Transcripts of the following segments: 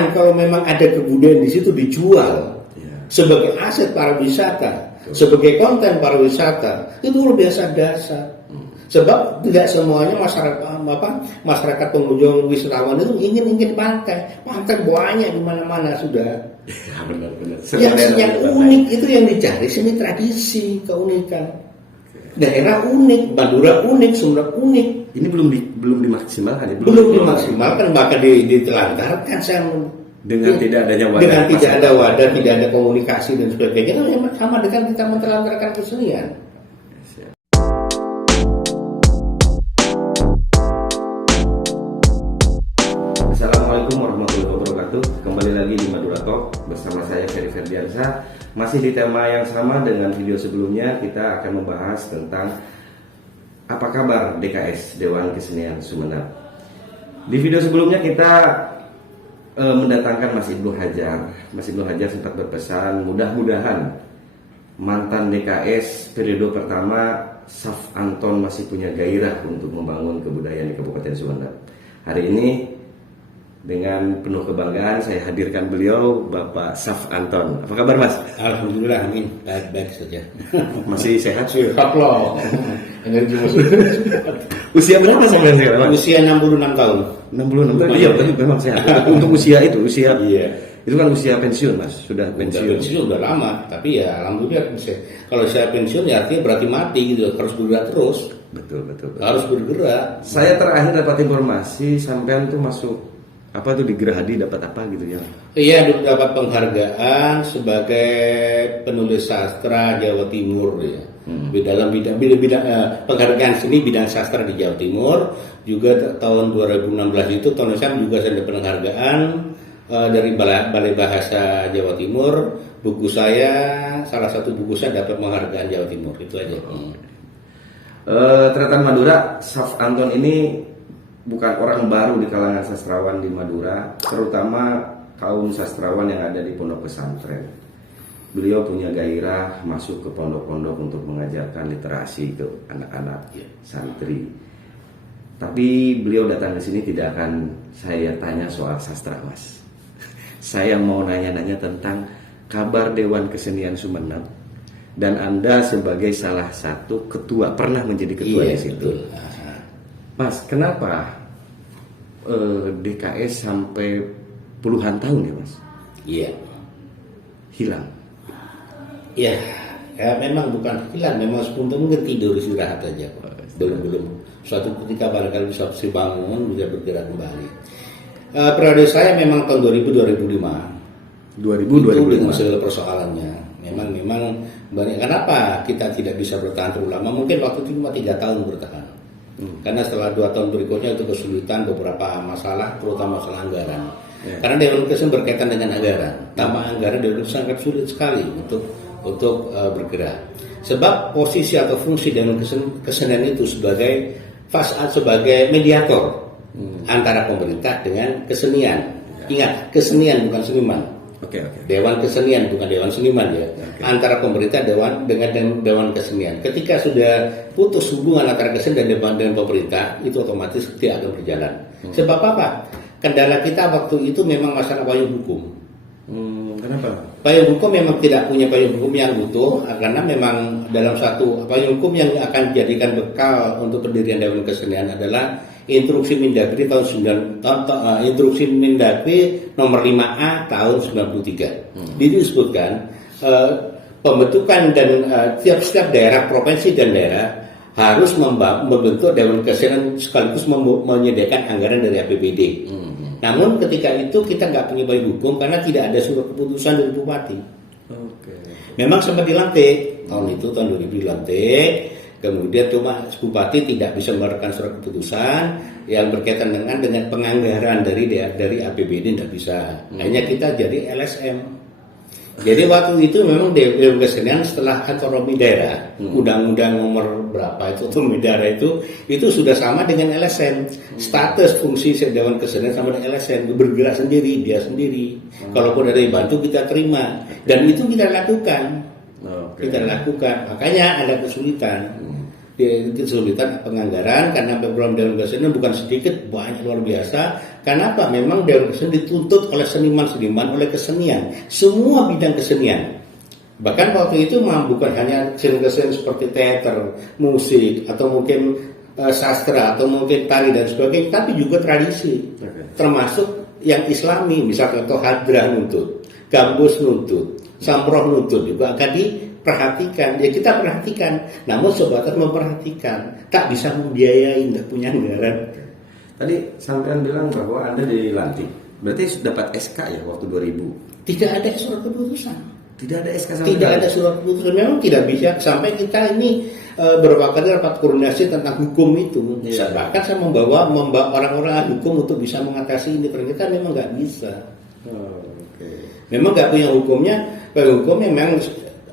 Bahkan kalau memang ada kebudayaan di situ dijual sebagai aset pariwisata, sebagai konten pariwisata, itu luar biasa dasar. Sebab tidak semuanya masyarakat pengunjung wisatawan itu ingin pantai banyak di mana-mana sudah. Ya, benar-benar. Yang unik itu yang dicari, seni tradisi, keunikan. Daerah unik, Madura unik, Sumber unik. Ini belum dimaksimalkan ya? Belum dimaksimalkan, bahkan ditelantarkan saya dengan tidak adanya wadah. Dengan tidak ada wadah, tidak ada komunikasi dan sebagainya, itu sama dengan kita mentelantarkan kesenian. Assalamualaikum warahmatullahi wabarakatuh. Kembali lagi di Madura Talk bersama saya Ferry Ferdiansa. Masih di tema yang sama dengan video sebelumnya, kita akan membahas tentang apa kabar DKS, Dewan Kesenian Sumeneb. Di video sebelumnya kita mendatangkan Mas Ibnu Hajar. Mas Ibnu Hajar sempat berpesan mudah-mudahan mantan DKS periode pertama Saf Anton masih punya gairah untuk membangun kebudayaan di Kabupaten Sumeneb. Hari ini dengan penuh kebanggaan saya hadirkan beliau, Bapak Saf Anton. Apa kabar, Mas? Alhamdulillah, amin. Baik saja. Masih sehat? Sehat loh. Energi masih. Usia berapa sebenarnya, Mas? Usia 66 tahun. 66 tahun. Iya, tapi memang sehat. Untuk usia itu, iya. Itu kan usia pensiun, Mas. Sudah pensiun. Pensiun udah lama, tapi ya alhamdulillah kalau saya pensiun ya artinya berarti mati gitu, harus bergerak terus. Betul. Harus bergerak. Saya terakhir dapat informasi sampean tuh masuk apa tuh di Gerahadi dapat apa gitu ya? Iya, dapat penghargaan sebagai penulis sastra Jawa Timur ya. Di dalam bidang penghargaan seni bidang sastra di Jawa Timur. Juga tahun 2016 itu tahun saya juga saya dapat penghargaan dari Balai Bahasa Jawa Timur. Buku saya, salah satu buku saya dapat penghargaan Jawa Timur, itu aja. Tretan Madura, Saf Anton ini bukan orang baru di kalangan sastrawan di Madura, terutama kaum sastrawan yang ada di pondok pesantren. Beliau punya gairah masuk ke pondok-pondok untuk mengajarkan literasi ke anak-anak santri. Tapi beliau datang ke sini tidak akan saya tanya soal sastra, Mas. Saya mau nanya-nanya tentang kabar Dewan Kesenian Sumeneb, dan Anda sebagai salah satu ketua, pernah menjadi ketua di situ. Betul. Mas, kenapa DKS sampai puluhan tahun ya, Mas? Iya. Hilang. Ya memang bukan hilang, memang sepuntung mungkin tidur istirahat aja. Belum. Suatu ketika barangkali bisa bangun, bisa bergerak kembali. Periode saya memang tahun 2000-2005. 2000 masalah persoalannya. Memang banyak. Kenapa kita tidak bisa bertahan terlalu lama? Mungkin waktu itu cuma 3 tahun bertahan. Karena setelah 2 tahun berikutnya itu kesulitan beberapa masalah, terutama masalah anggaran. Karena Dewan Kesenian berkaitan dengan anggaran. Tanpa anggaran Dewan Kesenian sangat sulit sekali untuk bergerak. Sebab posisi atau fungsi Dewan Kesenian itu sebagai mediator antara pemerintah dengan kesenian. Ingat, kesenian bukan seniman. Oke. Dewan Kesenian bukan Dewan Seniman ya. Antara pemerintah dengan Dewan Kesenian. Ketika sudah putus hubungan antara kesenian dan pemerintah, itu otomatis tidak akan berjalan. Sebab apa? Kendala kita waktu itu memang masalah payung hukum. Kenapa? Payung hukum memang tidak punya payung hukum yang utuh, karena memang dalam satu payung hukum yang akan dijadikan bekal untuk pendirian Dewan Kesenian adalah Instruksi Mendagri Instruksi Mendagri nomor 5A tahun 93. Disebutkan pembentukan dan setiap daerah, provinsi dan daerah harus membentuk Dewan Kesenian sekaligus menyediakan anggaran dari APBD. Namun ketika itu kita nggak punya payung hukum karena tidak ada surat keputusan dari bupati. Memang sempat dilantik tahun 2000 dilantik. Kemudian cuma bupati tidak bisa mengeluarkan surat keputusan yang berkaitan dengan penganggaran dari APBD, tidak bisa. Hanya kita jadi LSM. Jadi waktu itu memang Dewan Kesenian setelah otonomi daerah, undang-undang nomor berapa itu otonomi daerah itu sudah sama dengan LSM. Status fungsi Dewan Kesenian sama dengan LSM, bergerak sendiri, dia sendiri. Kalaupun ada yang bantu kita terima, dan itu kita lakukan. Makanya ada kesulitan penganggaran karena program Dewan Kesenian bukan sedikit, banyak, luar biasa. Kenapa? Memang Dewan Kesenian dituntut oleh seniman-seniman, oleh kesenian, semua bidang kesenian. Bahkan waktu itu bukan hanya kesenian seperti teater, musik, atau mungkin sastra, atau mungkin tari dan sebagainya, tapi juga tradisi, termasuk yang Islami, misalnya contoh hadrah nuntut, gambus nuntut, samroh nuntut juga akan diperhatikan. Ya kita perhatikan, namun sebatas memperhatikan, tak bisa membiayai, tidak punya anggaran. Tadi sampean bilang bahwa Anda dilantik, berarti dapat SK ya waktu 2000? Tidak ada surat keputusan. Tidak ada SK sama Tidak ada surat keputusan. Memang tidak bisa sampai kita ini beberapa kali rapat koordinasi tentang hukum itu. Bahkan saya membawa orang-orang ahli hukum untuk bisa mengatasi ini. Ternyata memang nggak bisa. Memang nggak punya hukumnya. Hukumnya memang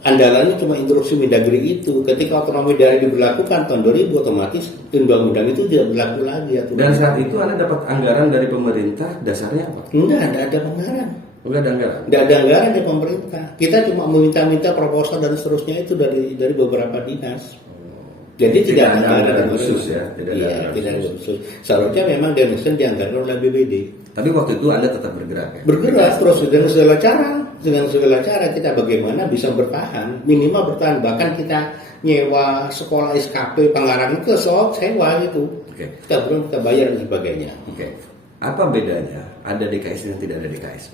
andalannya cuma instruksi Mendagri itu. Ketika otonomi daerah diberlakukan tahun 2000, otomatis undang-undang itu tidak berlaku lagi. Dan saat itu Anda dapat anggaran dari pemerintah, dasarnya apa? Enggak ada anggaran. Enggak ada anggaran? Tidak ada anggaran dari pemerintah. Kita cuma meminta-minta proposal dan seterusnya itu dari beberapa dinas. Jadi tidak ada anggaran khusus ya? Tidak ada khusus. Seharusnya memang Dewan Kesenian dianggarkan oleh BPD. Tapi waktu itu Anda tetap bergerak ya? Bergerak terus dengan segala cara kita bagaimana bisa bertahan, minimal bertahan. Bahkan kita nyewa sekolah SKP Pangarang itu sewa gitu. Kita belum kita bayar dan sebagainya. Apa bedanya ada DKS dan tidak ada DKS?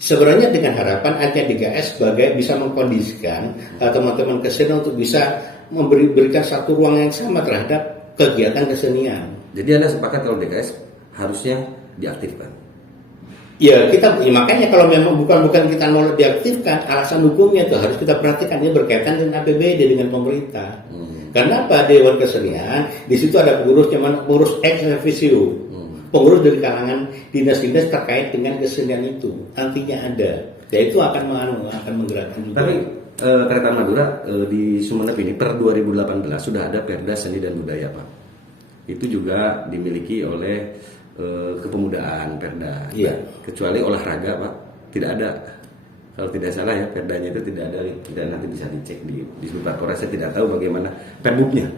Sebenarnya dengan harapan ada DKS sebagai bisa mengkondisikan teman-teman kesenian untuk bisa memberikan satu ruang yang sama terhadap kegiatan kesenian. Jadi Anda sepakat kalau DKS harusnya diaktifkan? Ya makanya kalau memang bukan kita nolak diaktifkan, alasan hukumnya itu harus kita perhatikan, ini berkaitan dengan APBD dengan pemerintah. Karena apa? Dewan Kesenian di situ ada pengurus ex officio. Pengurus dari kalangan dinas-dinas terkait dengan kesenian itu nantinya ada, ya itu akan menggerakkan juga. Tapi Kereta Madura di Sumeneb ini per 2018 sudah ada Perda Seni dan Budaya Pak. Itu juga dimiliki oleh kepemudaan Perda. Iya. Kecuali olahraga Pak tidak ada. Kalau tidak salah ya Perdanya itu tidak ada. Tidak, nanti bisa dicek di Bupakora. Saya tidak tahu bagaimana Perbubnya.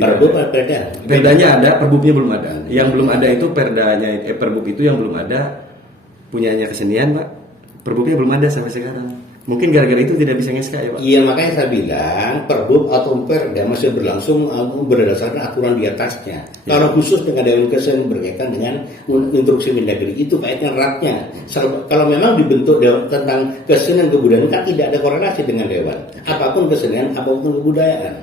Perdanya ada, Perbubnya belum ada. Yang belum ada itu Perbub itu yang belum ada punyanya kesenian Pak. Perbubnya belum ada sampai sekarang. Mungkin gara-gara itu tidak bisa nge-SK ya Pak. Iya, makanya saya bilang Perbub atau Perda masih berlangsung berdasarkan aturan di atasnya. Kalau khusus dengan Dewan Kesenian berkaitan dengan instruksi Mendagri itu kaitan eratnya. Kalau memang dibentuk Dewan tentang kesenian kebudayaan kan tidak ada korelasi dengan Dewan. Apapun kesenian, apapun kebudayaan.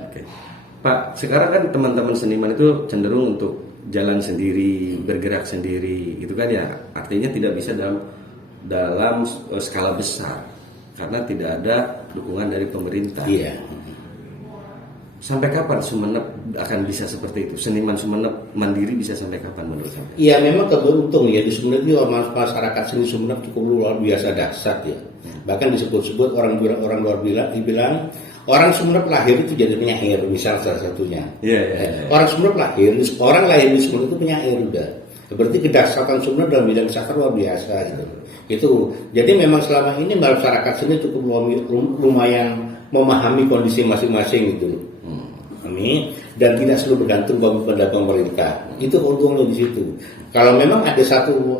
Pak, sekarang kan teman-teman seniman itu cenderung untuk jalan sendiri, bergerak sendiri, gitu kan ya. Artinya tidak bisa dalam skala besar karena tidak ada dukungan dari pemerintah. Iya. Sampai kapan Sumeneb akan bisa seperti itu? Seniman Sumeneb mandiri bisa sampai kapan menurut Anda? Iya, memang keberuntung ya di Sumeneb ini masyarakat seni Sumeneb cukup luar biasa dahsyat ya. Bahkan disebut-sebut orang luar bilang orang Sumeneb lahir itu jadi penyair, misal salah satunya. Orang Sumeneb orang lahir di Sumeneb itu penyair udah. Berarti kedahsyatan Sumeneb dalam bidang sastra luar biasa gitu. Itu. Jadi memang selama ini masyarakat seni cukup lumayan memahami kondisi masing-masing gitu. Dan tidak selalu bergantung pada pemerintah. Itu keuntungannya di situ. Kalau memang ada satu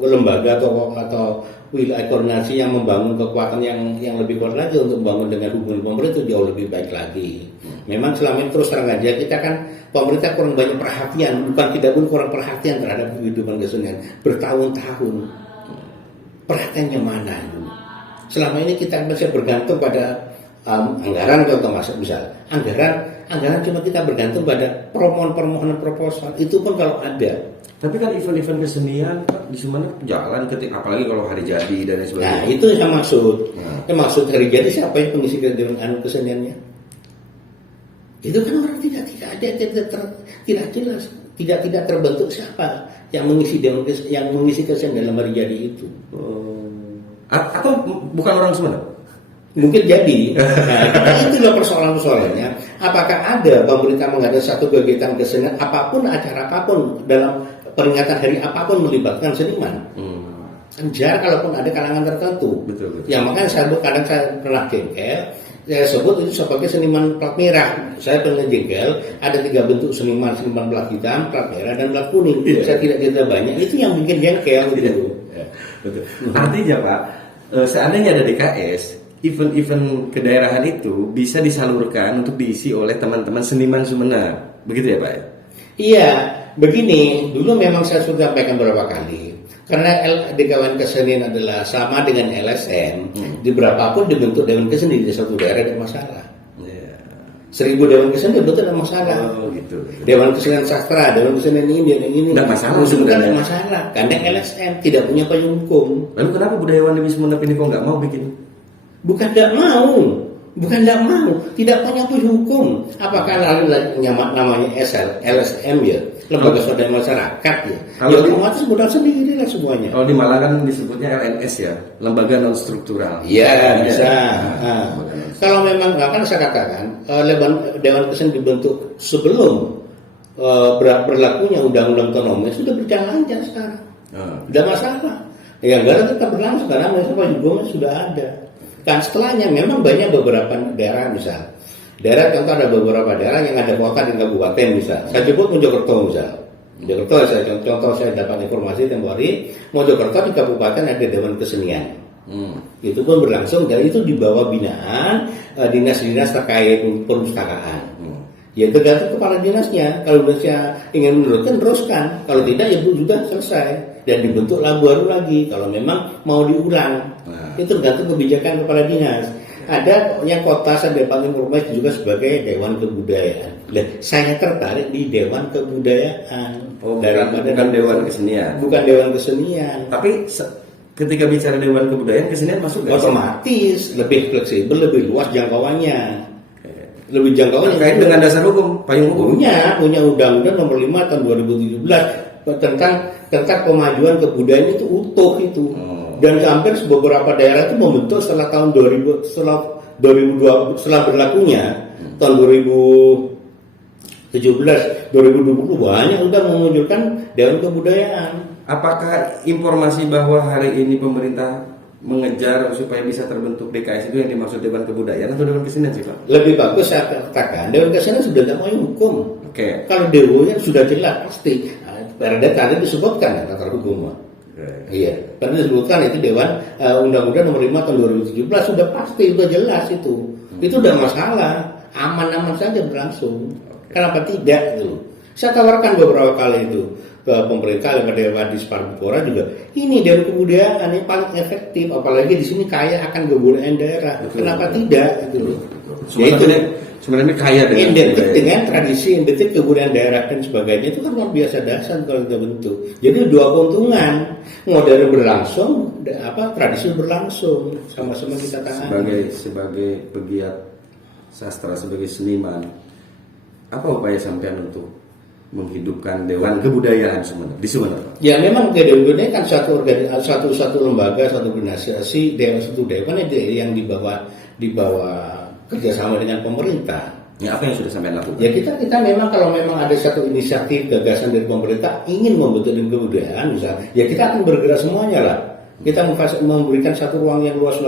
lembaga atau wilayah koordinasi yang membangun kekuatan yang lebih kuat lagi untuk membangun dengan hubungan pemerintah jauh lebih baik lagi. Memang selama ini terus terang aja kita kan pemerintah kurang banyak perhatian, bukan tidak pun kurang perhatian terhadap kehidupan kesenian bertahun-tahun. Perhatiannya mana itu? Selama ini kita masih bergantung pada anggaran contoh misal anggaran cuma kita bergantung pada permohonan proposal, itu pun kalau ada. Tapi kan event-event kesenian di Sumeneb jalan apalagi kalau hari jadi dan sebagainya. Nah itu yang maksud. Yang maksud hari jadi siapa yang pengisi dengan keseniannya? Itu kan orang tidak jelas, tidak terbentuk siapa yang mengisi kesenian dalam hari jadi itu. Atau bukan orang Sumeneb? Mungkin jadi. Nah, itulah persoalan-persoalannya. Apakah ada pemerintah mengadakan satu kegiatan kesenian apapun, acara apapun dalam peringatan hari apapun melibatkan seniman? Jarang kalaupun ada kalangan tertentu. Betul. Ya makanya kadang saya pernah jengkel. saya sebut itu sebagai seniman plat merah. Saya pernah jengkel, ada 3 bentuk seniman plat hitam, plat merah, dan plat kuning. Saya tidak banyak, itu yang bikin jengkel gitu. Betul. Artinya Pak, seandainya ada DKS, event-event kedaerahan itu bisa disalurkan untuk diisi oleh teman-teman seniman Sumeneb. Begitu ya Pak? Iya, begini, dulu memang saya sudah sampaikan beberapa kali. Karena Dewan Kesenian adalah sama dengan LSM, di berapapun dibentuk Dewan Kesenian di satu daerah ada masalah. 1000 Dewan Kesenian betul ada masalah. Oh gitu. Dewan Kesenian Sastra, Dewan Kesenian ini, Nggak masalah. Bukan ada masalah, karena LSM tidak punya payung hukum. Lalu kenapa budayawan di Sumeneb ini kok nggak mau bikin? Bukan tidak mau, tidak punya payung hukum. Apakah lalu namanya LSM ya, Lembaga Swadaya Masyarakat ya? Kalau ya otomatis modal sendiri lah semuanya. Kalau di Malang kan disebutnya LNS ya, Lembaga Non Struktural. Iya bisa. Kalau memang kan saya katakan Dewan Kesenian dibentuk sebelum berlakunya Undang-Undang Otonomi sudah berjalan lancar sekarang. Tidak masalah. Ya negara tetap berlangsung karena mereka juga sudah ada. Kan setelahnya memang banyak beberapa daerah misal. Daerah contoh ada beberapa daerah yang ada kota dan kabupaten misal. Saya sebut Mojokerto misal. Mojokerto saya dapat informasi tempoh hari Mojokerto di kabupaten ada Dewan Kesenian. Itu pun berlangsung dan itu di bawah binaan dinas-dinas terkait perpustakaan. Ya tergantung kepala dinasnya. Kalau dinasnya ingin meneruskan, teruskan. Kalau tidak ya sudah selesai dan dibentuklah baru lagi. Kalau memang mau diulang, itu tergantung kebijakan kepala dinas. Ada yang kota saya paling rumah juga sebagai Dewan Kebudayaan. Saya tertarik di Dewan Kebudayaan. Bukan Dewan Kesenian. Bukan Dewan Kesenian. Tapi ketika bicara Dewan Kebudayaan, kesenian masuk nggak? Otomatis lebih fleksibel, lebih luas jangkauannya. Lebih jangkauannya. Terkait dengan dasar hukum, payung hukum. Punya Undang-Undang Nomor 5 tahun 2017 tentang pemajuan kebudayaan itu utuh itu. Dan hampir beberapa daerah itu membentuk setelah tahun 2000 setelah berlakunya tahun 2017 2020 banyak sudah memunculkan Dewan Kebudayaan. Apakah informasi bahwa hari ini pemerintah mengejar supaya bisa terbentuk DKS itu yang dimaksud Dewan Kebudayaan atau Dewan Kesenian sih Pak? Lebih bagus saya katakan Dewan Kesenian sudah tidak mau hukum. Oke. Kalau dewonya sudah jelas pasti. Pada tadi disebutkan tata hukum. Iya, karena disebutkan itu Dewan Undang-Undang Nomor 5 tahun 2017 sudah pasti, sudah jelas itu. Itu udah masalah, aman-aman saja berlangsung. Kenapa tidak gitu? Saya tawarkan beberapa kali itu ke pemerintah lembaga di Parpora juga. Ini Dewan Kebudayaan yang paling efektif, apalagi di sini kaya akan kebudayaan daerah. Kenapa tidak gitu? Sebenarnya kaya dengan tradisi, identik kebudayaan daerah dan sebagainya itu kan luar biasa dasar kalau kita bentuk. Jadi dua keuntungan, modern berlangsung, tradisi berlangsung, sama-sama kita tahan. Sebagai pegiat sastra, sebagai seniman, apa upaya sampean untuk menghidupkan Dewan Kebudayaan di Sumeneb? Ya memang Dewan Kebudayaan kan satu lembaga, satu organisasi, satu dewan yang dibawa kerjasama dengan pemerintah. Ya, apa yang sudah sampai lakukan? Ya kita memang kalau memang ada satu inisiatif gagasan dari pemerintah ingin membentuk Dewan Kebudayaan misalnya, ya kita akan bergerak semuanya lah. Kita memberikan satu ruang yang luas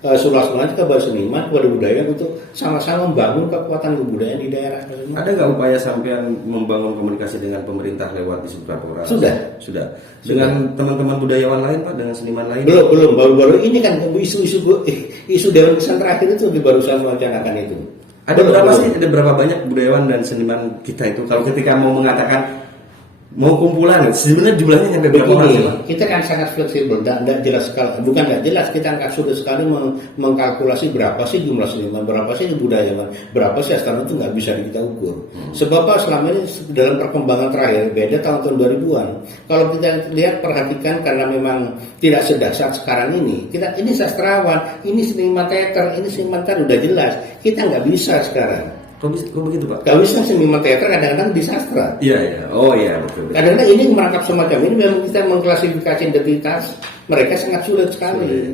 nanti kepada seniman, kepada budaya untuk sama-sama membangun kekuatan kebudayaan di daerah. Ada nggak upaya sampean membangun komunikasi dengan pemerintah lewat di Parpora? Sudah. Dengan teman-teman budayawan lain Pak, dengan seniman lain? Belum. Baru-baru ini kan isu Dewan Kesenian terakhir itu baru saya mewacanakan itu. Ada berapa banyak budayawan dan seniman kita itu kalau ketika mau mengatakan mau kumpulan sebenarnya jumlahnya sampai berapa orang? Kita kan sangat fleksibel, tidak jelas sekali. Bukan tidak jelas, kita akan sudah sekali mengkalkulasi berapa sih jumlah seniman, berapa sih budayawan, berapa sih astana itu nggak bisa kita ukur. Sebab selama ini dalam perkembangan terakhir beda tahun 2000-an. Kalau kita lihat perhatikan karena memang tidak sedasar sekarang ini. Ini sastrawan, ini seniman teater, ini seniman tari udah jelas. Kita nggak bisa sekarang. Kok begitu Pak? Kalau bisa seniman teater kadang-kadang di sastra. Iya. Oh iya betul. Kadang-kadang ini merangkap semacam ini memang kita mengklasifikasi identitas mereka sangat sulit sekali.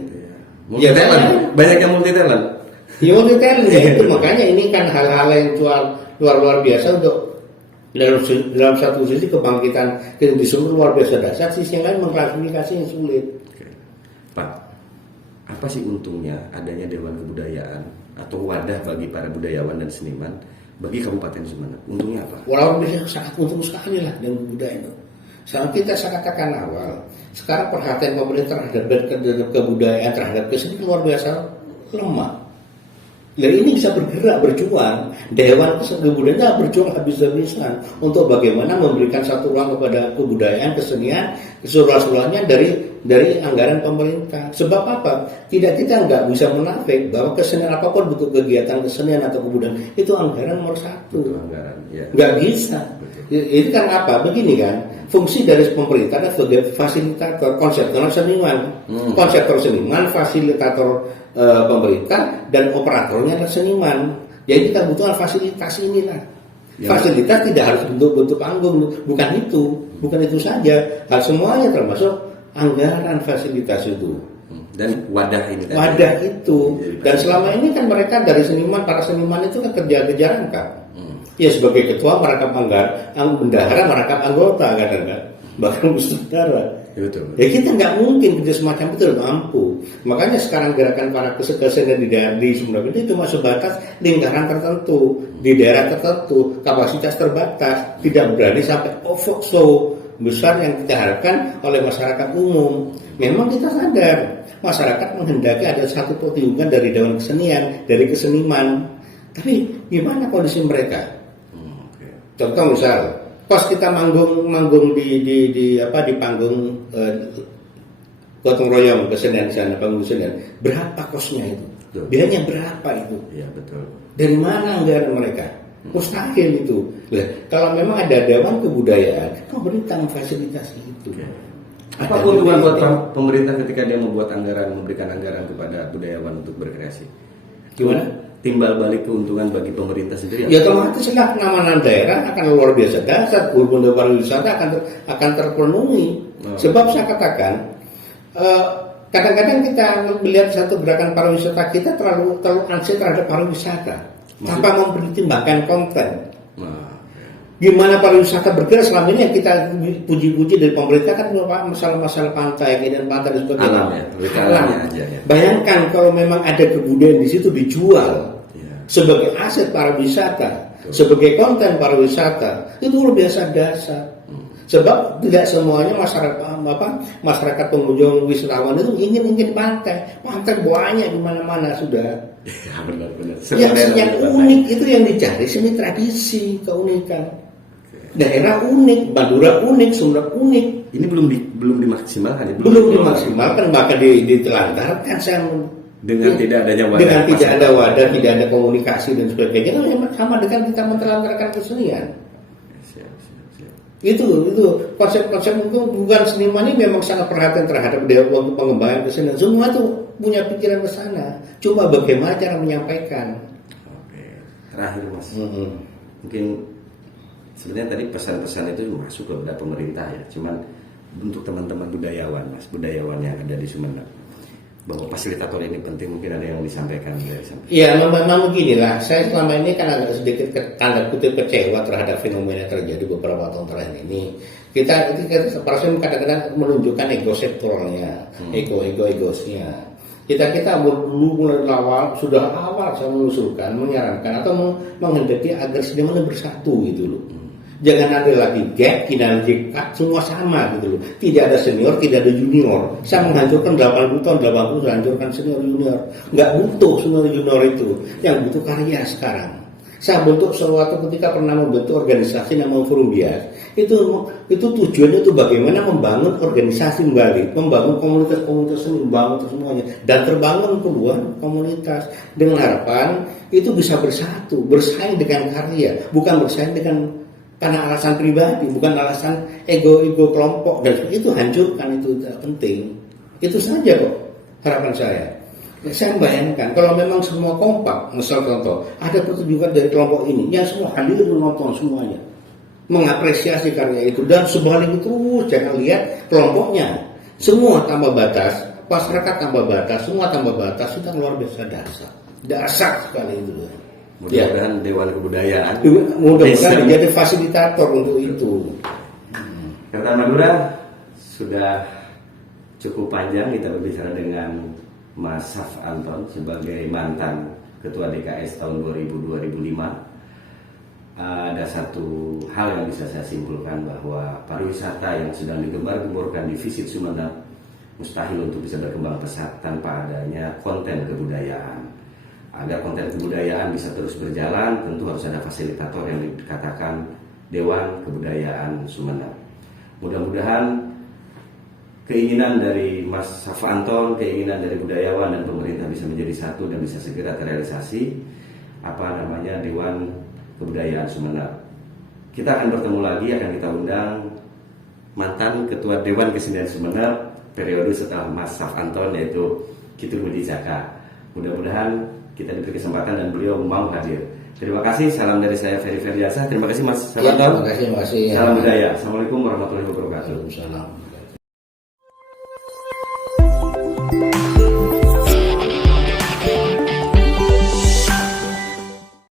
Multi talent, banyak yang multi talent. Ya multi talent ya itu makanya ini kan hal-hal yang luar biasa untuk dalam satu sisi kebangkitan di sumber luar biasa dasar, sisi yang lain mengklasifikasi yang sulit. Pak, apa sih untungnya adanya Dewan Kebudayaan atau wadah bagi para budayawan dan seniman bagi Kabupaten Sumeneb? Untungnya apa? Walaupun bisa sangat untung sekali lah dengan budaya itu. Sekarang kita saya katakan awal, sekarang perhatian pemerintah terhadap kebudayaan, terhadap kesenian luar biasa lemah. Dan ini bisa bergerak, berjuang. Dewan Kebudayaan berjuang habis-habisan untuk bagaimana memberikan satu ruang kepada kebudayaan, kesenian, keseluruhan-seluruhannya dari anggaran pemerintah. Sebab apa? Kita nggak bisa menafik bahwa kesenian apapun bentuk kegiatan kesenian atau kebudayaan itu anggaran nomor satu. Anggaran, ya. Nggak bisa. Itu kan apa? Begini kan, fungsi dari pemerintah adalah sebagai fasilitator, konseptor seniman, konseptor seniman, fasilitator pemerintah, dan operatornya adalah seniman. Jadi kita butuh fasilitas inilah. Ya. Fasilitas tidak harus bentuk-bentuk panggung, bukan itu saja. Hal semuanya termasuk anggaran fasilitas itu. Dan wadah ini. Wadah itu. Dan selama ini kan mereka dari seniman, para seniman itu kan kerja-kerja rangkap. Ya sebagai ketua merangkap bendahara merangkap anggota kadang-kadang, bahkan saudara. Ya, betul. Ya kita nggak mungkin kerja semacam itu mampu. Makanya sekarang gerakan para kesenian di Sumeneb itu cuma sebatas lingkaran tertentu, di daerah tertentu, kapasitas terbatas, tidak berani sampai show besar yang kita harapkan oleh masyarakat umum. Memang kita sadar masyarakat menghendaki ada satu pertunjukan dari Dewan Kesenian, dari keseniman. Tapi gimana kondisi mereka? Contoh misal, pas kita manggung di panggung gotong royong kesenian sana, panggung kesenian, berapa kosnya itu? Betul. Biayanya berapa itu? Iya betul. Dari mana anggaran mereka? Mustahil itu. Nah, kalau memang ada Dewan Kebudayaan, pemerintah memfasilitasi itu. Apa keuntungan buat pemerintah ketika dia membuat anggaran, memberikan anggaran kepada budayawan untuk berkreasi? Gimana? Timbal balik keuntungan bagi pemerintah sendiri? Ya otomatis lah pengamanan daerah akan luar biasa dasar, keuntungan pariwisata akan terpenuhi. Sebab saya katakan kadang-kadang kita melihat satu gerakan pariwisata kita terlalu ansih terhadap pariwisata tanpa mempertimbangkan konten. Gimana pariwisata bergerak selama ini yang kita puji-puji dari pemerintah kan masalah-masalah pantai dan pantai dan sebagainya. Alam ya. Bayangkan kalau memang ada kebudayaan di situ dijual sebagai aset pariwisata, sebagai konten pariwisata, itu luar biasa dasar. Sebab tidak semuanya masyarakat pengunjung wisatawan itu ingin pantai banyak di mana-mana sudah. Ya, benar. Yang unik itu yang dicari seni tradisi, keunikan. Daerah unik, Madura unik, Sumeneb unik. Ini belum dimaksimalkan. Belum dimaksimalkan, bahkan ditelantarkan saya dengan tidak adanya wadah. Dengan tidak ada wadah, tidak ada komunikasi dan sebagainya. Sama dengan kita mentelantarkan kesenian. Siap. Itu konsep-konsep itu bukan seniman ini memang sangat perhatian terhadap pengembangan kesenian. Semua itu punya pikiran ke sana. Cuma bagaimana cara menyampaikan. Oke. Terakhir Mas. Mungkin sebenarnya tadi pesan-pesan itu masuk kepada pemerintah ya. Cuman untuk teman-teman budayawan Mas, budayawan yang ada di Sumeneb, bahwa fasilitator ini penting, mungkin ada yang disampaikan. Iya, memang beginilah. Saya selama ini kan agak sedikit tanda kutip kecewa terhadap fenomena yang terjadi beberapa tahun terakhir ini. Kita kadang-kadang menunjukkan ego sektoralnya, egosnya. Kita dulu mulai sudah awal saya mengusulkan, menyarankan atau menghendaki agar seniman bersatu gitu loh. Jangan ada lagi gap, kinerja semua sama gitu loh. Tidak ada senior, tidak ada junior. Saya menghancurkan 80 tahun, 80 hancurkan senior junior. Nggak butuh senior junior itu. Yang butuh karya sekarang. Saya bentuk suatu ketika pernah membentuk organisasi namanya Forum Bias. Itu tujuannya itu bagaimana membangun organisasi kembali, membangun komunitas seni, membangun semuanya, dan terbangun puluhan komunitas dengan harapan itu bisa bersatu, bersaing dengan karya, bukan bersaing dengan karena alasan pribadi, bukan alasan ego kelompok, dan itu hancurkan, itu tidak penting. Itu saja kok harapan saya. Saya membayangkan kalau memang semua kompak, misal contoh ada pertunjukan dari kelompok ini, yang semua hadir menonton semuanya, mengapresiasi karya itu, dan sebaliknya terus jangan lihat kelompoknya, semua tambah batas, masyarakat tambah batas, semua tambah batas, itu luar biasa dasar sekali itu. Mudah-mudahan Dewan Kebudayaan mudah-mudahan menjadi fasilitator untuk itu. Kata Madura sudah cukup panjang kita berbicara dengan Mas Saf Anton sebagai mantan Ketua DKS tahun 2000-2005. Ada satu hal yang bisa saya simpulkan, bahwa pariwisata yang sedang digembar-gemborkan di Visit Sumeneb mustahil untuk bisa berkembang pesat tanpa adanya konten kebudayaan. Agar konten kebudayaan bisa terus berjalan, tentu harus ada fasilitator yang dikatakan Dewan Kebudayaan Sumeneb. Mudah-mudahan keinginan dari Mas Safanton, keinginan dari budayawan dan pemerintah bisa menjadi satu dan bisa segera terrealisasi Dewan Kebudayaan Sumeneb. Kita akan bertemu lagi, akan kita undang mantan Ketua Dewan Kesenian Sumeneb periode setelah Mas Safanton, yaitu Kitu Budi Jaka. Mudah-mudahan kita diberi kesempatan dan beliau mau hadir. Terima kasih, salam dari saya Ferry Ferdiansyah. Terima kasih Mas Safanton. Terima kasih. Salam budaya. Assalamualaikum warahmatullahi wabarakatuh. Waalaikumsalam.